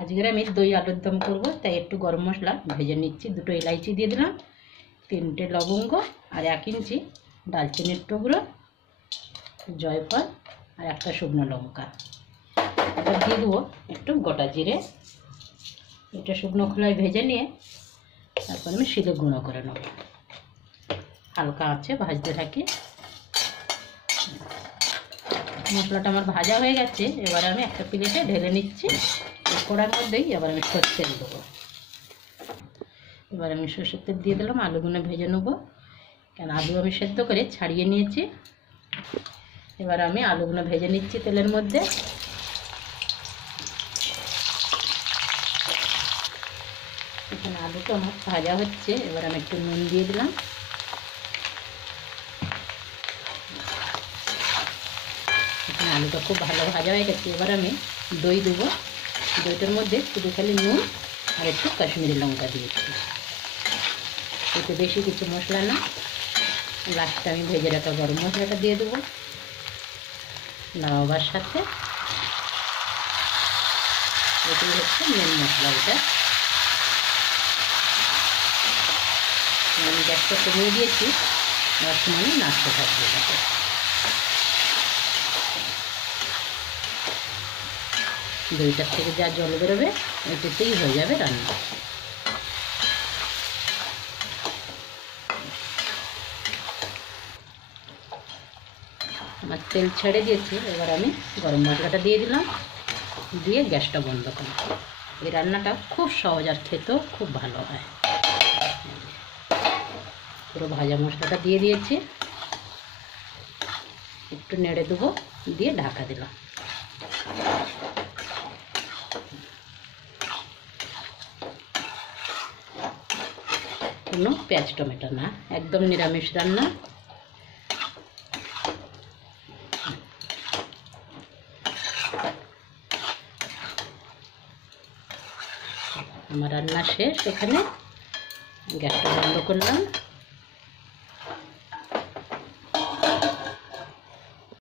আজকের আমি দই আলুর দম করবো, তাই একটু গরম মশলা ভেজে নিচ্ছি। 2টো এলাইচি দিয়ে দিলাম, 3টে লবঙ্গ আর 1 ইঞ্চি দারচিনির টুকরো, জয়ফল আর 1টা শুকনো লঙ্কা। এবার দিয়ে দেবো একটু গোটা জিরে। এটা শুকনো খোলায় ভেজে নিয়ে তারপর আমি শিলে গুঁড়ো করে নেব। হালকা আঁচে ভাজতে থাকি। মশলাটা আমার ভাজা হয়ে গেছে। এবার আমি একটা প্লেটে ঢেলে নিচ্ছি। কড়ার মধ্যেই এবার আমি সরষের তেল দেবো। এবার আমি সরষের তেল দিয়ে দিলাম। আলুগুলো ভেজে নেবো, কেন আলু আমি সেদ্ধ করে ছাড়িয়ে নিয়েছি। এবার আমি আলুগুলো ভেজে নিচ্ছি তেলের মধ্যে। এখানে আলুটা আমার ভাজা হচ্ছে। এবার আমি একটু নুন দিয়ে দিলাম। এখানে আলুটা খুব ভালো ভাজা হয়ে গেছে। এবার আমি দই দেবো। দইটার মধ্যে শুধু খালি নুন আর একটু কাশ্মীরি লঙ্কা দিয়েছি। এতে বেশি কিছু মশলা না। লাস্টে আমি ভেজে রাখা গরম মশলাটা দিয়ে দেবো নাড়াবার সাথে। এটাই হচ্ছে মেন মশলা। এটা আমি গ্যাসটা কমিয়ে দিয়েছি। বর্তমানে নাড়তে থাকবে। এটাকে দইটার থেকে যা জল বেরোবে এটাতেই হয়ে যাবে রান্না। আমার তেল ছেড়ে দিয়েছি। এবার আমি গরম মশলাটা দিয়ে দিলাম, দিয়ে গ্যাসটা বন্ধ করলাম। এই রান্নাটা খুব সহজ আর খেতেও খুব ভালো হয়। পুরো ভাজা মশলাটা দিয়ে দিয়েছি। একটু নেড়ে দেবো, দিয়ে ঢাকা দিলাম। কোনো পেঁয়াজ টমেটো না, একদম নিরামিষ রান্না। আমার রান্না শেষ। এখানে গ্যাসটা বন্ধ করলাম।